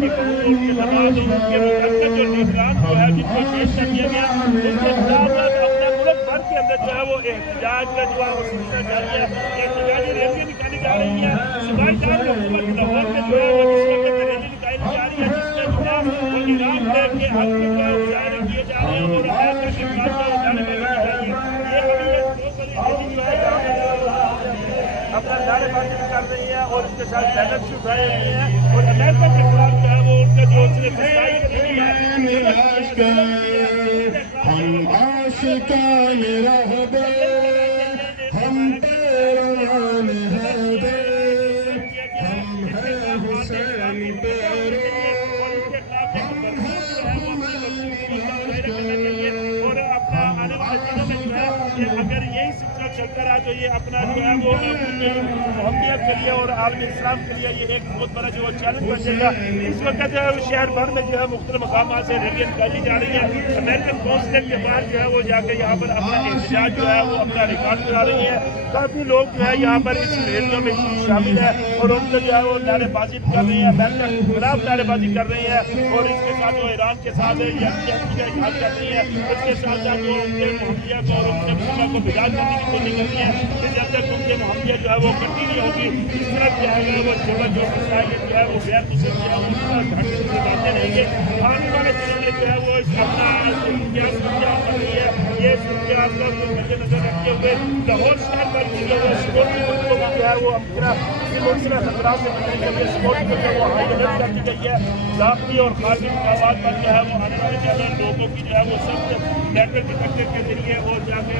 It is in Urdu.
کے بہو ان کے دماد ان کے متعلق جو لیڈران جو ہے جن کو پیش کر دیا گیا ان کے خلاف اپنا ملک بھر کے اندر جو ہے وہ احتجاج کا جو ہے وہ سلسلہ جاری ہے. احتجاجی ریلیاں نکالی جا رہی ہیں. صوبائی دارالحکومت لاہور میں جو ہے وہ اس وقت ریلی نکالی جا رہی ہے جس میں جو ہے وہ ایران کے حق میں جو ہے مظاہرے کیے جا رہے ہیں اور امریکہ کے خلاف جو جانب بازی یہ ابھی ایک بہت بڑی ریلی جو ہے اپنا نعرے بازی بھی کر رہی ہیں اور اس کے ساتھ بینرز بھی اٹھائے رہی ہیں اور امریکہ کے خلاف جو ہے وہ ان کا جو صرف ہم عاشقان رہبر ہم پیروان حیدر ہم ہیں حسین پیرو ہم ہیں خمینی لشکر. اور اپنا آنے والے دنوں میں جو ہے کہ اگر یہی سلسلہ چلتا رہا تو یہ اپنا جو ہے وہ محمدیت کے لیے اور عالم اسلام کے لیے یہ ایک بہت بڑا جو چیلنج بن جائے گا. اس وقت شہر بھر میں جو ہے مختلف مقامات سے ریلیاں نکالی جا رہی ہیں. امریکن قونصلیٹ کے باہر جو ہے وہ جا کے یہاں پر اپنا احتجاج جو ہے وہ اپنا ریکارڈ کرا رہی ہیں. کافی لوگ جو ہے یہاں پر اس ریلیوں میں شامل ہیں اور ان کو جو ہے وہ نعرے بازی بھی کر رہے ہیں. امریکہ کے خلاف نعرے بازی کر رہے ہیں اور اس کے ساتھ جو ایران کے ساتھ یکجہتی کا اظہار کر رہی ہے. اس کے ساتھ ساتھ جو ان کے محمدیہ کو اور ان کے مسلمہ کو بجا کرنے کی کوشش کر رہی ہے کہ جب تک ان کے محمدیہ جو ہے وہ کنٹینیو ہوگی اس طرح جو ہے وہ جگہ جو مسائل جو ہے وہ غیر مسلم جو ہے وہ اس طرح گھٹتے سے جاتے رہیں گے. آنے والے دنوں میں جو ہے وہ اس اپنا صورتحال کر رہی ہے. یہ صورتحال کو مد نظر رکھتے ہوئے لاہور شہر پر کی جو سیکورٹی کو جو ہے وہ کسی ملک خطرات سے بچنے کے لیے سیکورٹی کو جو وہ ہائی الرٹ کر دی گئی ہے. ذاتی اور خارجی مقامات پر جو ہے وہ آنے والے جو ہے لوگوں کی جو ہے وہ سخت میٹل ڈیٹیکٹر کے ذریعے اور جا کے